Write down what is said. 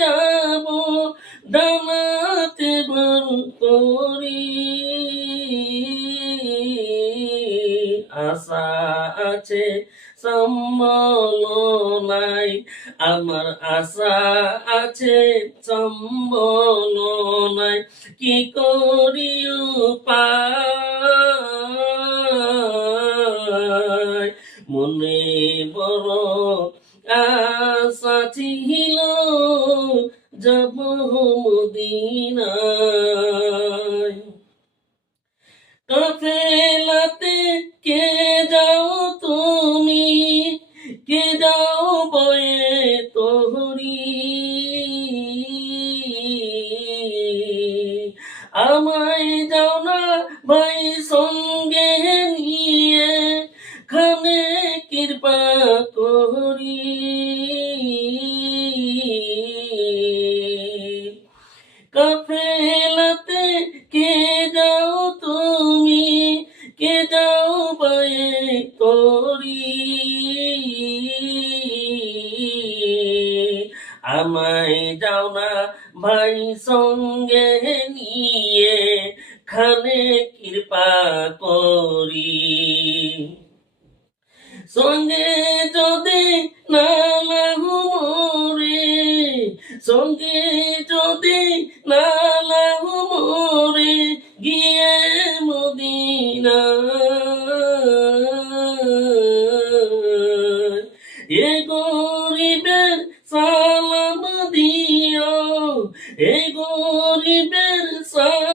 যাব ডানাতে ভর করি, আশা আছে সম্বল নাই, আমার আশা আছে সম্বল নাই, কি করি উপায়, মনে বড় আশা ছিল যাব মদিনায়। কাফেলাতে কে যাও তুমি, কে যাও বয়ে তোহরি, আমায় যাও না ভাই সঙ্গে নিয়ে, খানে কৃপা করি, কাফেলাতে কে যাও তুমি, কে যাও বয়ে তোরি, আমায় যাও না ভাই সঙ্গে নিয়ে, খানে কৃপা করি, সঙ্গে যদি না লাগু মোরে, সঙ্গে